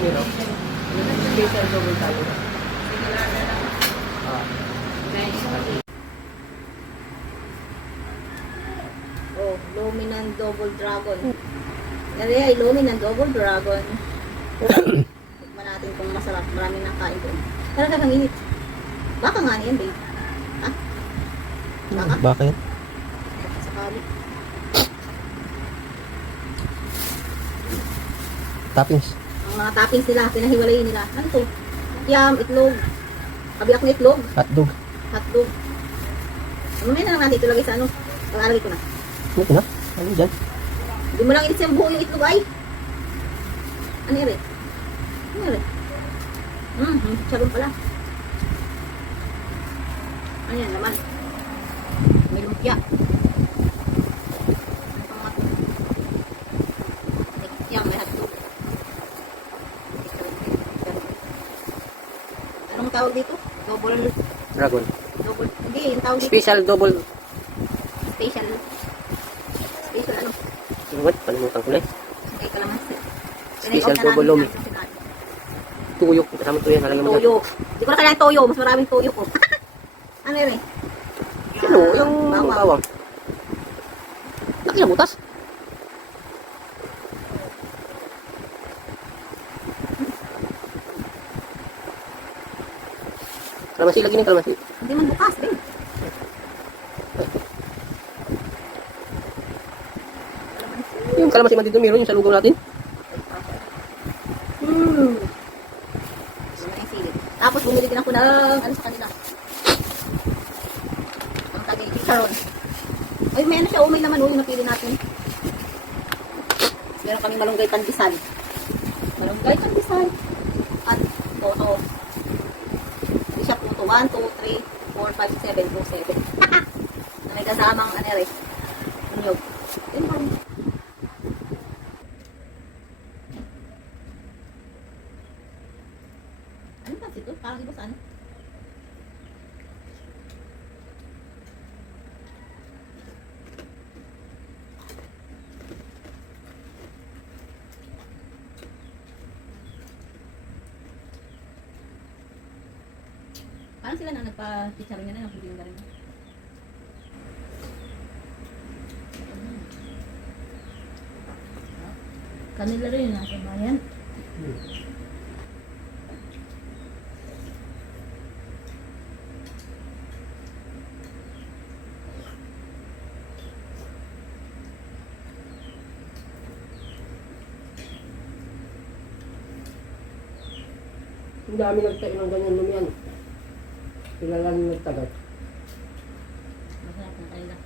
numero. Special double tayo. Oh, Luminant Double Dragon. Yan ay Luminant Double Dragon. Tikman natin kung masarap. Maraming nakain doon. Talaga kang init. Baka nga niyan, babe. Ha? Baka? Bakit? Sakali. Toppings. Ang mga toppings nila, pinahiwalay nila. Ano to? Yam, itlog. Kabiyak na itlog. Hotdog. Hotdog. Mamaya na lang natin ito lagay sa ano. Pag-alagay ko na. Ito na. Ano dyan? Hindi mo lang inis yung buo yung itlog ay. Ano yun eh? Ano yun eh? Charon pala. Ano yan naman? May lumpia. Ano pang mga to? Yam, may hotdog. Anong tawag dito? Double. Dragon. Double. Hindi, yung tawag dito. Special double. Special. Special ano? What? Palimutan ko na eh. Sakay ka naman. Special double lomi. Tuyok. Kasama tuyo. Nalagyan mo Toyo. Hindi ko na kailangan toyo. Mas maraming toyo ko. Ano yun eh? Sino? Yung bawang. Laki na butas. Kalamansi. Lagi ng kalamansi. Hindi man bukas eh. Yung kalamansi man dito meron yung sa lugaw natin. Tapos bumili din ako ng ano sa kanila. Ang tabi, chicharon. Ay, may ano siya, umay naman yung napili natin. Meron kami malunggay pandesal. Malunggay pandesal. At toto. Hindi siya puto. 1, 2, 3, 4, 5, 7, 2, 7. Na may kasamang ano rin. Nyog. Yun mo. Ano ba ito? Parang iba sa ano? Parang sila na nagpa-chicharon niya na, naputin ka rin. Kanila rin yung nasa bayan. Ang dami nagtayo ng ganyan lumian. Sila lang yung nagtagal. Masarap ng kanila.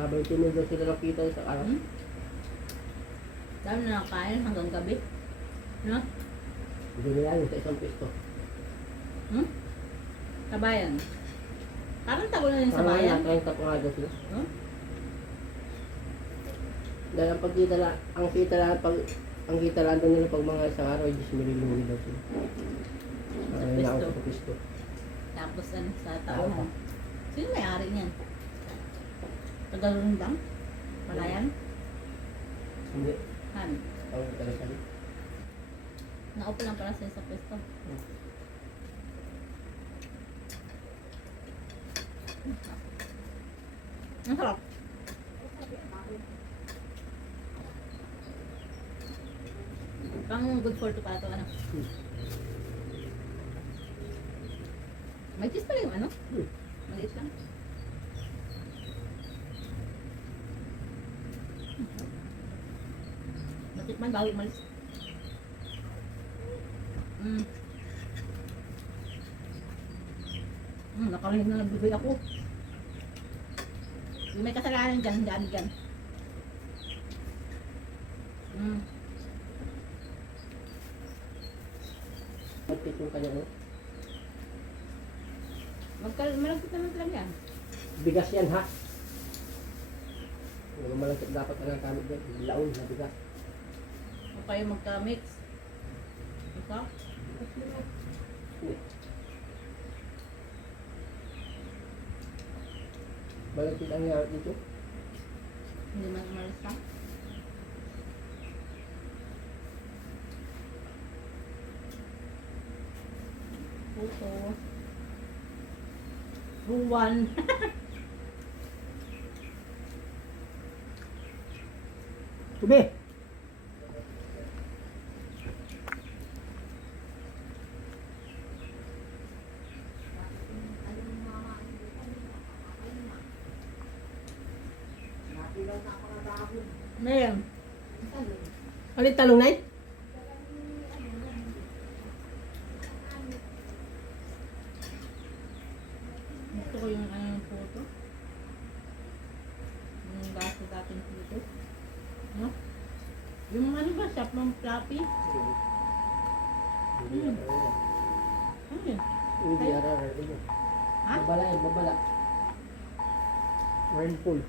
Habang tinunda sila nakita sa araw. Dami na nakain hanggang gabi. No? Hindi nila yun sa isang pisto. Kabayan. Parang tago na yun sa bayan. Parang nakakita pa nga daw sila. Huh? Dahil ang pagkita lang, ang kita lang daw nila pag mga isang araw, 10 mililungi daw sila. Sa Sa pisto. Tapos ano, sa tauhan. Sino may-ari niyan? Tagalundang? Palayan? Hindi. Han? Ang talaga. Naupo lang para sa pwesto. Ang sarap. Pang good for to para to ano. May cheese pala yung ano? Maliit lang. Matikman bago umalis. Nakarinig na nagbibig ako. Yung may kasalanan dyan, daan dyan. Magpit yung kanya, no? Malagkit naman talaga yan. Bigas yan, ha? Yung malagkit dapat ang kamit dyan. Laon na bigas. O kayo magka-mix. Ito? Balagkit ang nangyari dito. Hindi man umalis ka. Puto. Ruwan. Tube! Ngayon. Alin talong na Gusto ko yung ano yung puto. Yung baso dating puto. No? Yung ano ba, shop ng Fluffy? Ano yun? Hindi ararar. Ha? Babala yan, babala. Rainfall.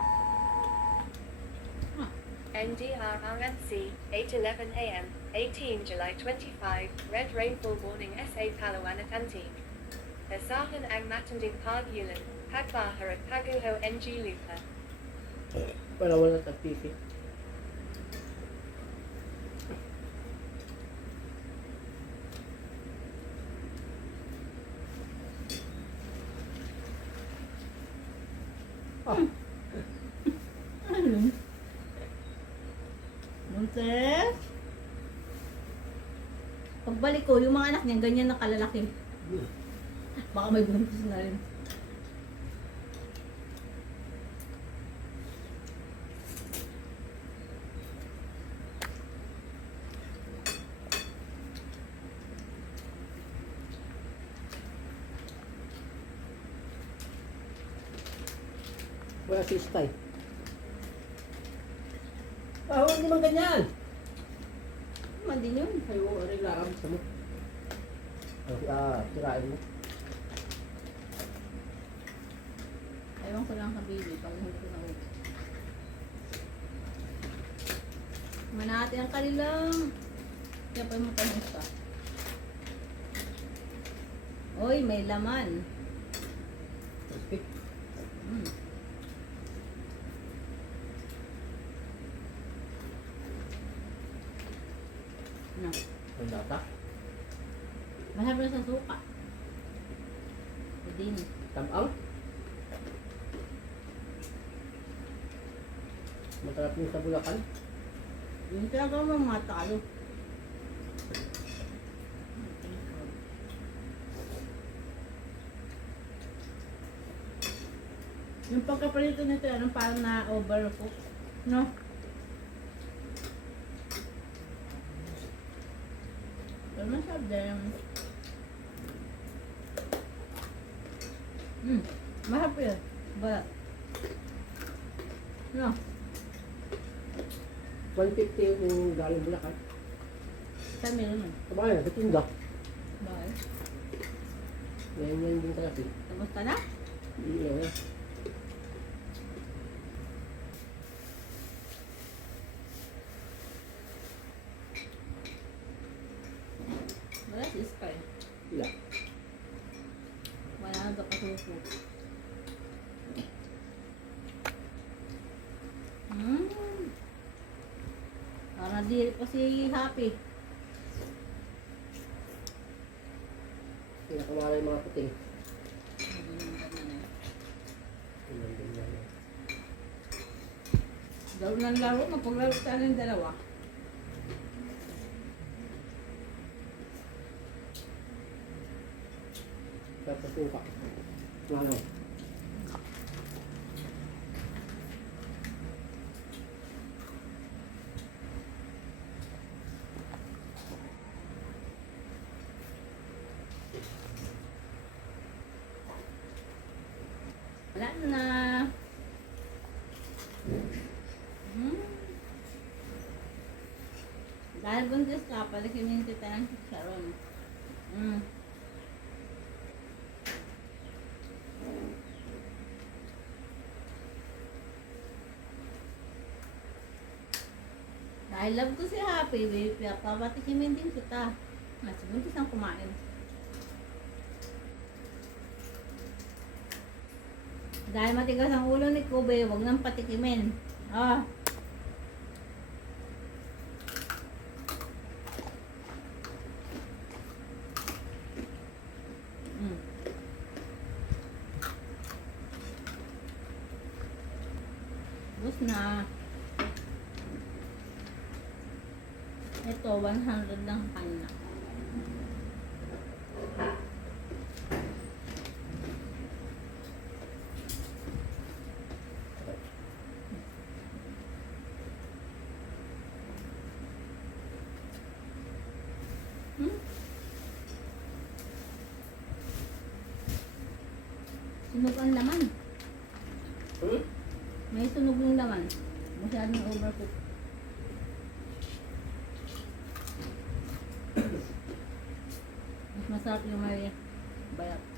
NDRRMC, 8:11 a.m., 18 July 25, Red Rainfall Warning SA Palawan at Antique. Asahan ang matinding pagyulan, pagbahar at paguho ng lupa. Para wala tagpisi. Ah, Ano? Montes? Pagbalik ko, yung mga anak niya, ganyan na kalalaki. Baka may buntis na rin. wala si Sky. Ah, huwag naman ganyan. Naman din yun. Ay, oo, aray lang. Sa mo. Sirain mo. Ewan ko lang kabili pag hindi ko na ulit. Manati ang kanilang. Kaya pa mo tayo ka. Oy, may laman. Okay. Mm. No. Ang data. Mahal na sa suka. Din. Tamang. Matarap yung sa Bulacan. Yung talaga mo mga talo. Yung pagkapalito nito, anong parang na-overcook. No? Pero masarap din. Masarap yun. Balat. No? 150 yung galing Bulacan. Saan meron nun? Sabay, sa tinda. Bakit? Ngayon yan din talaga. Kamusta na? Hindi na. Wala si Sky. Wala. Wala na kasuso. Para di pa si Happy. Pinakamara yung mga puting. Laro ng laro, mapaglaro tayo ng dalawa. Tapos yung pa. Ano? Wala na. Dahil buntis ka, palikimin kita ng chicharon. Dahil love ko si Happy, papatikimin din kita. Mas buntis ang kumain. Dahil matigas ang ulo ni Kobe, huwag nang patikimin. Ah. Mm. Bus na. Ito, 100 lang kanina. Hmm? Sunog ang laman. Hmm? May sunog yung laman. Masyadong overcook. Mas masarap yung may bayat.